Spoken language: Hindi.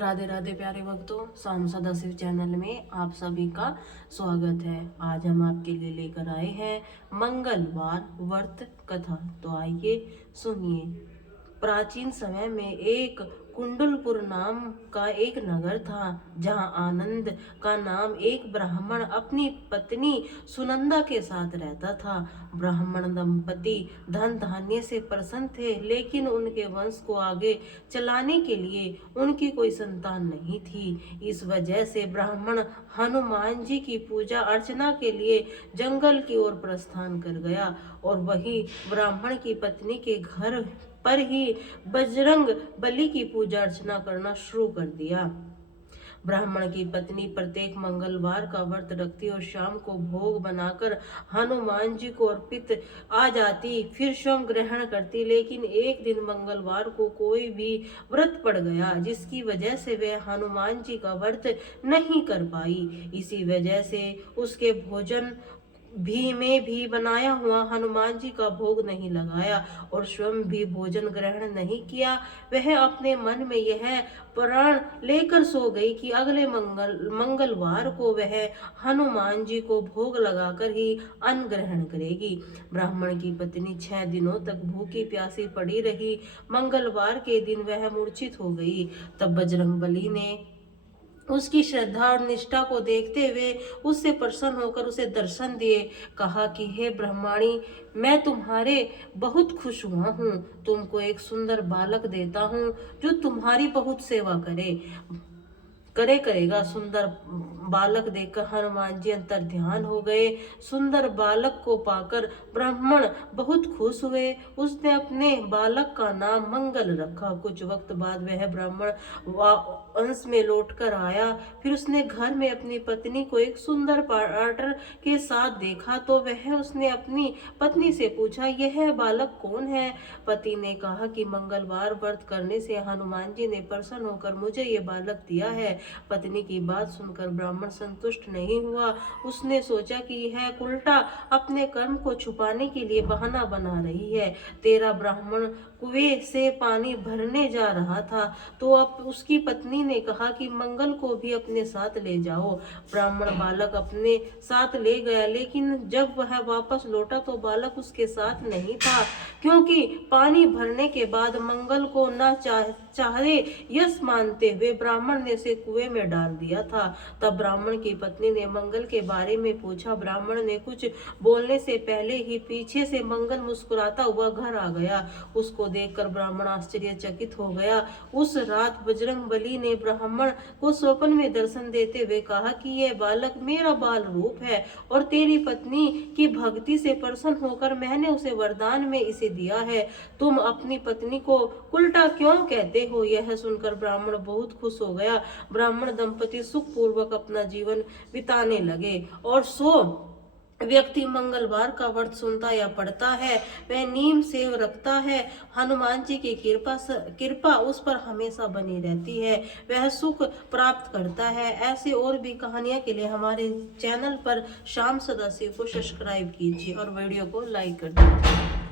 राधे राधे प्यारे भक्तों, शाम सदाशिव चैनल में आप सभी का स्वागत है। आज हम आपके लिए लेकर आए हैं मंगलवार व्रत कथा। तो आइए सुनिए। प्राचीन समय में एक कुंडलपुर नाम का एक नगर था, जहां आनंद का नाम एक ब्राह्मण अपनी पत्नी सुनंदा के साथ रहता था। ब्राह्मण दंपति धन धान्य से प्रसन्न थे, लेकिन उनके वंश को आगे चलाने के लिए उनकी कोई संतान नहीं थी। इस वजह से ब्राह्मण हनुमान जी की पूजा अर्चना के लिए जंगल की ओर प्रस्थान कर गया और वही ब्राह्मण की पत्नी के घर पर ही बजरंग बली की पूजा अर्चना करना शुरू कर दिया। ब्राह्मण की पत्नी प्रत्येक मंगलवार का व्रत रखती और शाम को भोग बनाकर हनुमान जी को अर्पित आ जाती, फिर स्वयं ग्रहण करती। लेकिन एक दिन मंगलवार को कोई भी व्रत पड़ गया, जिसकी वजह से वह हनुमान जी का व्रत नहीं कर पाई। इसी वजह से उसके भोजन में भी बनाया हुआ हनुमान जी का भोग नहीं लगाया और स्वयं भी भोजन ग्रहण नहीं किया। वह अपने मन में यह प्रण लेकर सो गई कि अगले मंगलवार को वह हनुमान जी को भोग लगाकर ही अन्न ग्रहण करेगी। ब्राह्मण की पत्नी 6 दिनों तक भूखी प्यासी पड़ी रही। मंगलवार के दिन वह मूर्छित हो गई। तब बजरंगबली ने उसकी श्रद्धा और निष्ठा को देखते हुए उससे प्रसन्न होकर उसे दर्शन दिए। कहा कि हे ब्रह्माणी, मैं तुम्हारे बहुत खुश हुआ हूँ। तुमको एक सुंदर बालक देता हूँ जो तुम्हारी बहुत सेवा करेगा। सुंदर बालक देखकर हनुमान जी अंतर ध्यान हो गए। सुंदर बालक को पाकर ब्राह्मण बहुत खुश हुए। उसने अपने बालक का नाम मंगल रखा। कुछ वक्त बाद वह ब्राह्मण अंश में लौटकर आया। फिर उसने घर में अपनी पत्नी को एक सुंदर पार्टनर के साथ देखा तो उसने अपनी पत्नी से पूछा, यह बालक कौन है? पति ने कहा कि मंगलवार व्रत करने से हनुमान जी ने प्रसन्न होकर मुझे ये बालक दिया है। पत्नी की बात सुनकर ब्राह्मण संतुष्ट नहीं हुआ। उसने सोचा कि यह उल्टा अपने कर्म को छुपाने के लिए बहाना बना रही है। तेरा ब्राह्मण कुएं से पानी भरने जा रहा था तो अब उसकी पत्नी ने कहा कि मंगल को भी अपने साथ ले जाओ। ब्राह्मण बालक अपने साथ ले गया, लेकिन जब वह वापस लौटा तो बालक उसके साथ नहीं था, क्योंकि पानी भरने के बाद मंगल को न चाहे यश मानते हुए ब्राह्मण ने उसे कुएं में डाल दिया था। तब ब्राह्मण की पत्नी ने मंगल के बारे में पूछा। ब्राह्मण ने कुछ बोलने से पहले ही पीछे से मंगल मुस्कुराता हुआ घर आ गया। उसको देखकर ब्राह्मण आश्चर्यचकित हो गया। उस रात बजरंगबली ने ब्राह्मण को स्वप्न में दर्शन देते हुए कहा कि यह बालक मेरा बाल रूप है और तेरी पत्नी की भक्ति से प्रसन्न होकर मैंने उसे वरदान में इसे दिया है। तुम अपनी पत्नी को उल्टा क्यों कहते हो? यह सुनकर ब्राह्मण बहुत खुश हो गया। ब्राह्मण दंपति सुखपूर्वक अपना जीवन बिताने लगे। और व्यक्ति मंगलवार का व्रत सुनता या पढ़ता है, वह नीम सेव रखता है, हनुमान जी की कृपा उस पर हमेशा बनी रहती है, वह सुख प्राप्त करता है। ऐसे और भी कहानियां के लिए हमारे चैनल पर शाम सदाशिव को सब्सक्राइब कीजिए और वीडियो को लाइक कर दीजिए।